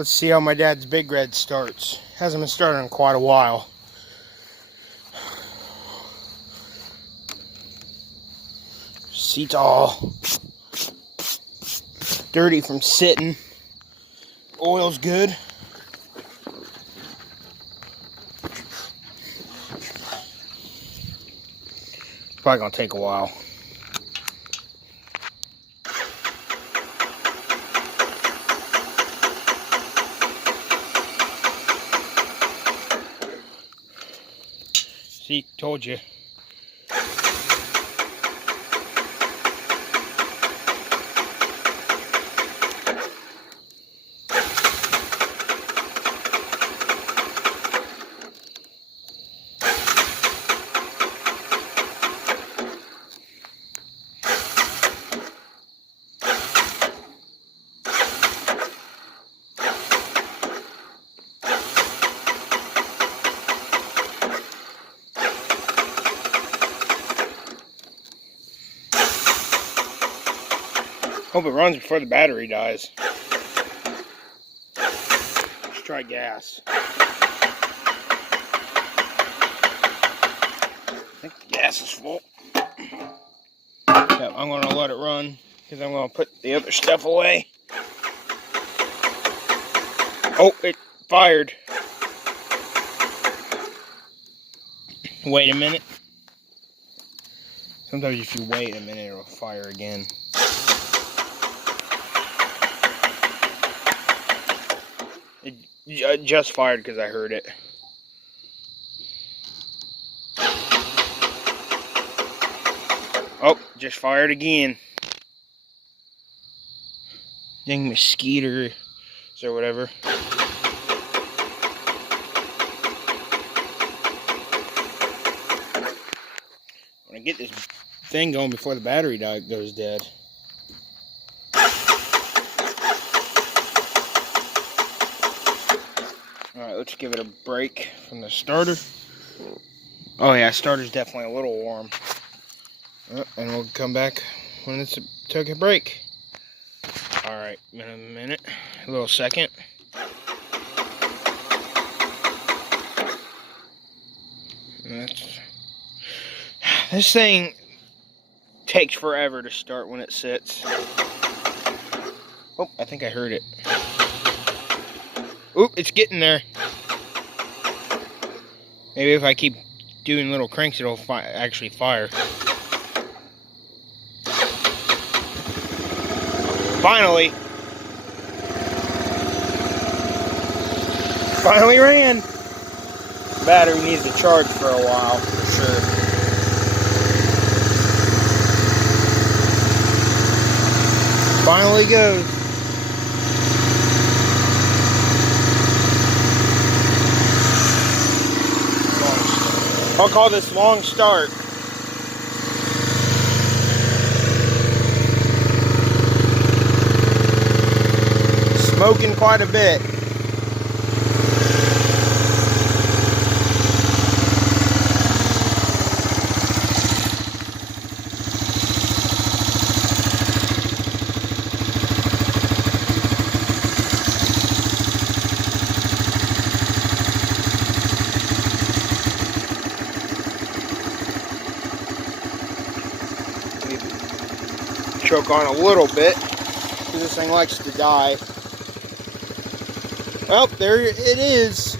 Let's see how my dad's Big Red starts. Hasn't been starting in quite a while. Seat's all dirty from sitting. Oil's good. Probably gonna take a while. See, told you. Hope it runs before the battery dies. Let's try gas. I think the gas is full. Yep, I'm going to let it run because I'm going to put the other stuff away. Oh, it fired. Wait a minute. Sometimes if you wait a minute, it'll fire again. It just fired because I heard it. Oh, just fired again. Dang mosquitoes or whatever. I'm gonna get this thing going before the battery goes dead. Alright, let's give it a break from the starter. Oh yeah, starter's definitely a little warm. And we'll come back when it's took a break. Alright, in a minute, a little second. This thing takes forever to start when it sits. Oh, I think I heard it. Oop, it's getting there. Maybe if I keep doing little cranks, it'll actually fire. Finally ran. The battery needs to charge for a while, for sure. Finally goes. I'll call this long start. Smoking quite a bit. Choke on a little bit because this thing likes to die. Well, there it is.